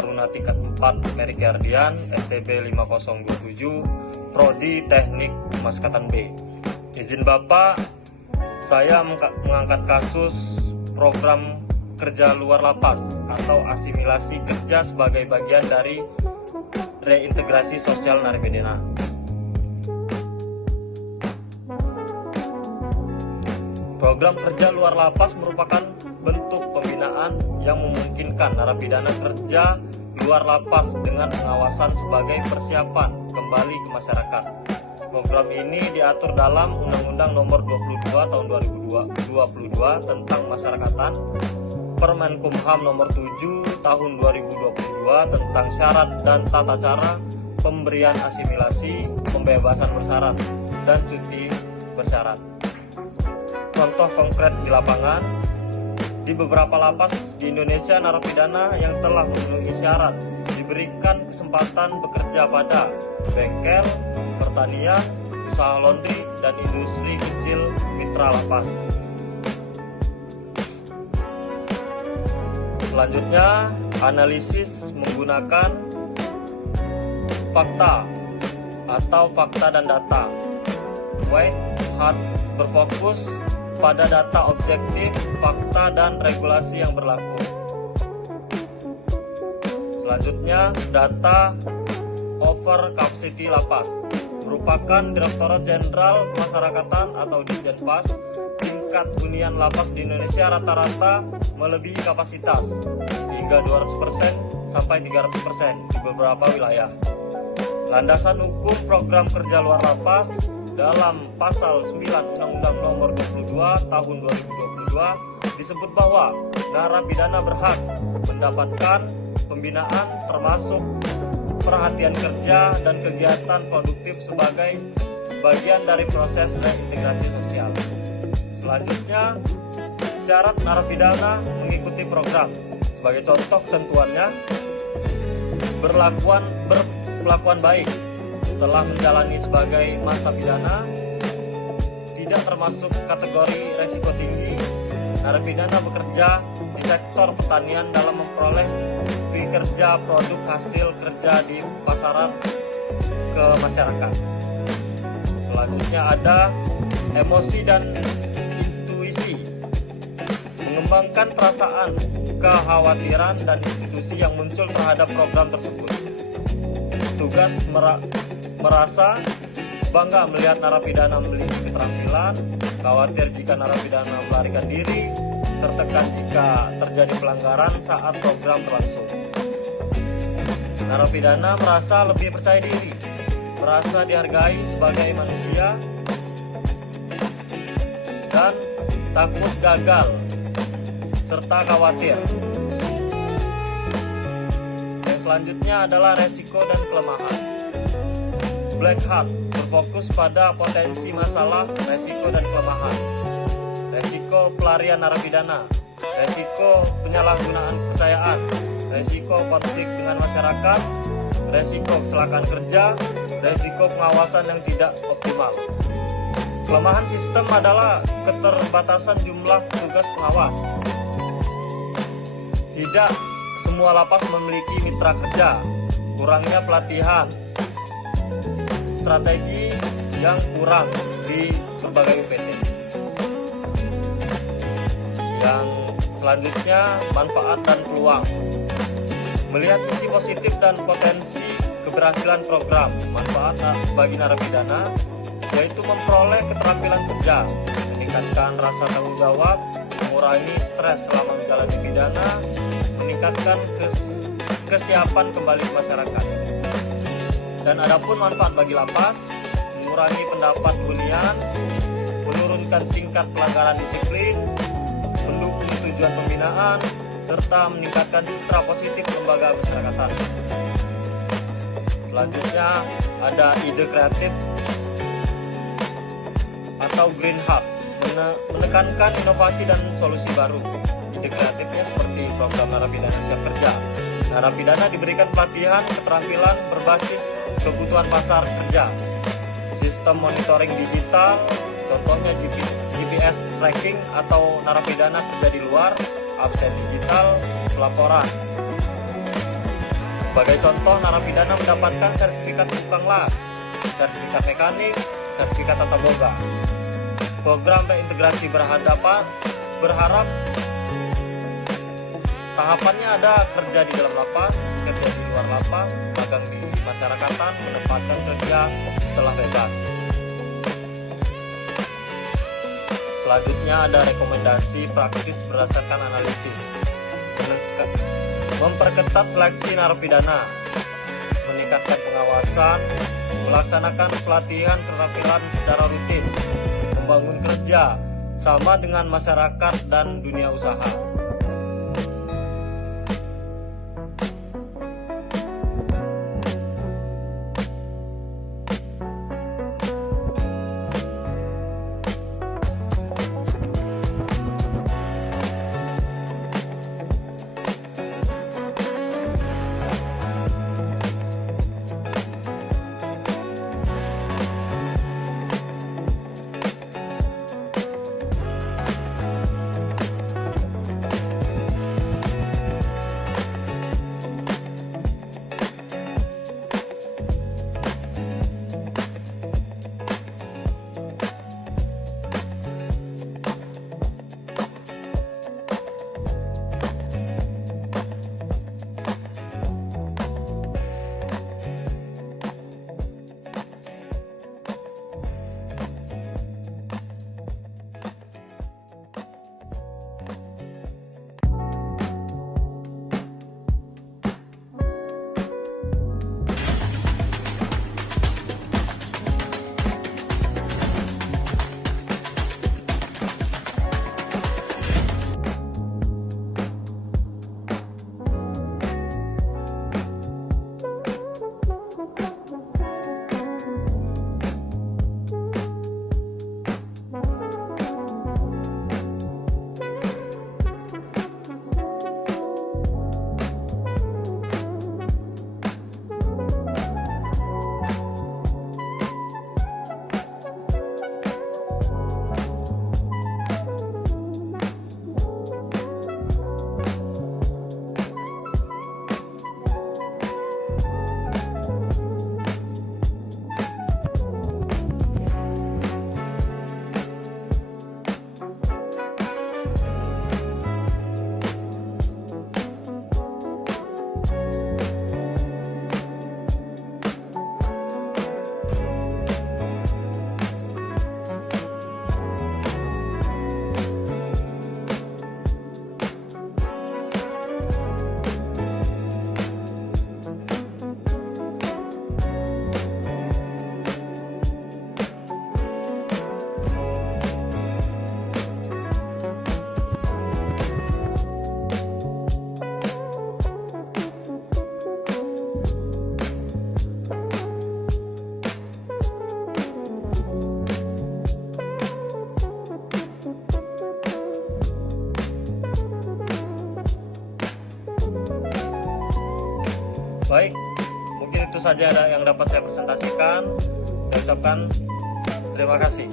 Taruna tingkat 4 Mary Guardian STB 5027 Prodi Teknik Pemaskatan B. Izin Bapak, saya mengangkat kasus program kerja luar lapas atau asimilasi kerja sebagai bagian dari reintegrasi sosial narapidana. Program kerja luar lapas merupakan bentuk pembinaan yang memungkinkan narapidana kerja luar lapas dengan pengawasan sebagai persiapan kembali ke masyarakat. Program ini diatur dalam Undang-Undang Nomor 22 Tahun 2022 tentang Masyarakatan, Permenkumham Nomor 7 Tahun 2022 tentang syarat dan tata cara pemberian asimilasi, pembebasan bersyarat, dan cuti bersyarat. Contoh konkret di lapangan, di beberapa lapas di Indonesia, narapidana yang telah memenuhi syarat diberikan kesempatan bekerja pada bengkel, pertanian, usaha laundry, dan industri kecil mitra lapas. Selanjutnya, analisis menggunakan fakta atau fakta dan data. White Hat berfokus pada data objektif, fakta, dan regulasi yang berlaku. Selanjutnya, data over capacity lapas merupakan Direktorat Jenderal Pemasyarakatan atau Ditjenpas. Tingkat hunian lapas di Indonesia rata-rata melebihi kapasitas hingga 200% sampai 300% di beberapa wilayah. Landasan hukum program kerja luar lapas dalam pasal 9 Undang-Undang Nomor 22 Tahun 2022 disebut bahwa narapidana berhak mendapatkan pembinaan termasuk perhatian kerja dan kegiatan produktif sebagai bagian dari proses reintegrasi sosial. Selanjutnya, syarat narapidana mengikuti program. Sebagai contoh ketentuannya, berpelakuan baik telah menjalani sebagai masa pidana, tidak termasuk kategori resiko tinggi, narapidana bekerja di sektor pertanian dalam memperoleh kerja produk hasil kerja di pasaran ke masyarakat. Selanjutnya ada emosi dan intuisi, mengembangkan perasaan, kekhawatiran, dan institusi yang muncul terhadap program tersebut. Tugas merasa bangga melihat narapidana memiliki keterampilan, khawatir jika narapidana melarikan diri, tertekan jika terjadi pelanggaran saat program berlangsung. Narapidana merasa lebih percaya diri, merasa dihargai sebagai manusia, dan takut gagal, serta khawatir. Yang selanjutnya adalah resiko dan kelemahan. Black Hat berfokus pada potensi masalah, resiko, dan kelemahan. Resiko pelarian narapidana, resiko penyalahgunaan kepercayaan, resiko konflik dengan masyarakat, resiko kecelakaan kerja, resiko pengawasan yang tidak optimal. Kelemahan sistem adalah keterbatasan jumlah petugas pengawas. Tidak semua lapas memiliki mitra kerja, kurangnya pelatihan, strategi yang kurang di berbagai UPT. Yang selanjutnya, manfaat dan peluang. Melihat sisi positif dan potensi keberhasilan program, manfaat bagi narapidana yaitu memperoleh keterampilan kerja, meningkatkan rasa tanggung jawab, mengurangi stres selama menjalani pidana, meningkatkan kesiapan kembali ke masyarakat. Dan adapun manfaat bagi lapas, mengurangi pendapat hunian, menurunkan tingkat pelanggaran disiplin, mendukung tujuan pembinaan, serta meningkatkan citra positif lembaga masyarakatan. Selanjutnya ada ide kreatif atau Green Hub, menekankan inovasi dan solusi baru. Ide kreatifnya seperti program narapidana siap kerja. Narapidana diberikan pelatihan keterampilan berbasis kebutuhan pasar kerja. Sistem monitoring digital, contohnya GPS tracking atau narapidana kerja di luar, absen digital, pelaporan. Sebagai contoh, narapidana mendapatkan sertifikat tukang las, sertifikat mekanik, sertifikat tata boga. Program reintegrasi berharap tahapannya ada kerja di dalam lapas, kerja di luar lapas, magang di masyarakatan, menempatkan kerja setelah bebas. Selanjutnya ada rekomendasi praktis berdasarkan analisis. Memperketat seleksi narapidana, meningkatkan pengawasan, melaksanakan pelatihan keterampilan secara rutin, membangun kerja sama dengan masyarakat dan dunia usaha. Baik, mungkin itu saja yang dapat saya presentasikan. Saya ucapkan terima kasih.